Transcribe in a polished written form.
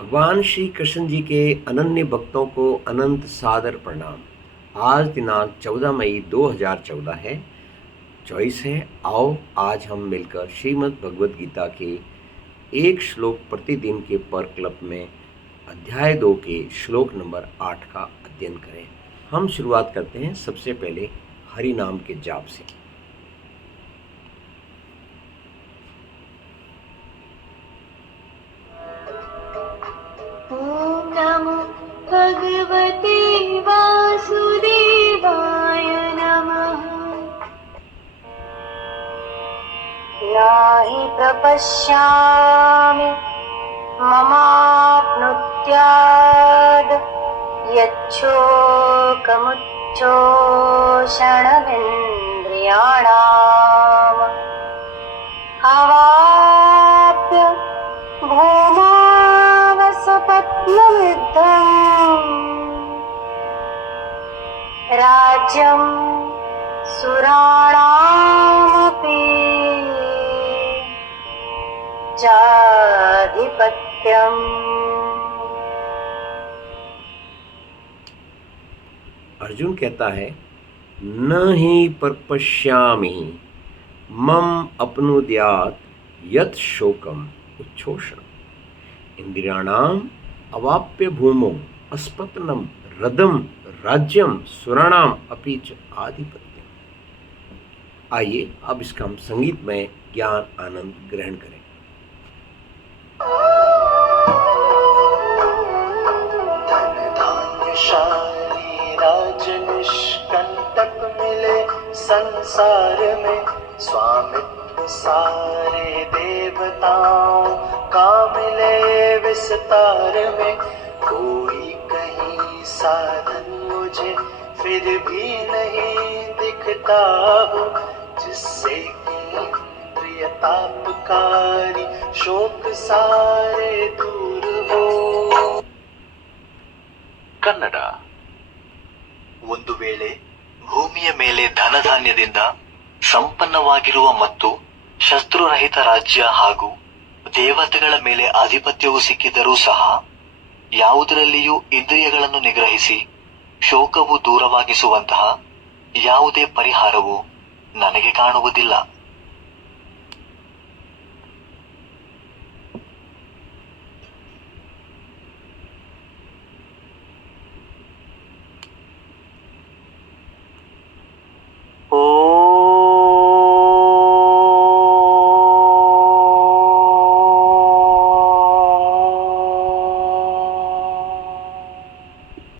भगवान श्री कृष्ण जी के अनन्य भक्तों को अनंत सादर प्रणाम। आज दिनांक 14 मई 2014 है। चॉइस है, आओ आज हम मिलकर श्रीमद् भगवद गीता के एक श्लोक प्रतिदिन के पर क्लब में अध्याय 2 के श्लोक नंबर 8 का अध्ययन करें। हम शुरुआत करते हैं सबसे पहले हरि नाम के जाप से। ओम नमो भगवते वासुदेवाय नमः। याहि प्रपश्यामि ममाप्नुत्याद् यच्छोकमुच्चोषणमिन्द्रियाणाम् अवाप्य भूमावसपत्नमिद्धम् राज्यं सुराणामपि चाधिपत्यम्। अर्जुन कहता है, न ही परपश्यामि मम अपनुद्यात् यत् शोकम उच्छोषण इंद्रियाणाम अवाप्य भूमो अस्पतनम रदम राज्यम सुराणाम अपि च आधिपत्यम। आइए अब इसका हम संगीत में ज्ञान आनंद ग्रहण करें। राजनिष्कंटक मिले संसार में, स्वामित्व सारे देवताओं का मिले विस्तार में। कोई कहीं साधन मुझे फिर भी नहीं दिखता हो, जिससे कि इंद्रिय तापकारी शोक सारे दूर हो। ಕನ್ನಡ. ಒಂದು ವೇಳೆ ಭೂಮಿಯ ಮೇಲೆ ಧನಧಾನ್ಯದಿಂದ ಸಂಪನ್ನವಾಗಿರುವ ಮತ್ತು ಶತ್ರುರಹಿತ ರಾಜ್ಯ ಹಾಗೂ ದೇವತೆಗಳ ಮೇಲೆ ಆಧಿಪತ್ಯವು ಸಿಕ್ಕಿದ್ದರೂ ಸಹ ಯಾವುದರಲ್ಲಿಯೂ ಇಂದ್ರಿಯಗಳನ್ನು ನಿಗ್ರಹಿಸಿ ಶೋಕವು ದೂರವಾಗಿಸುವಂತಹ ಯಾವುದೇ ಪರಿಹಾರವು ನನಗೆ ಕಾಣುವುದಿಲ್ಲ.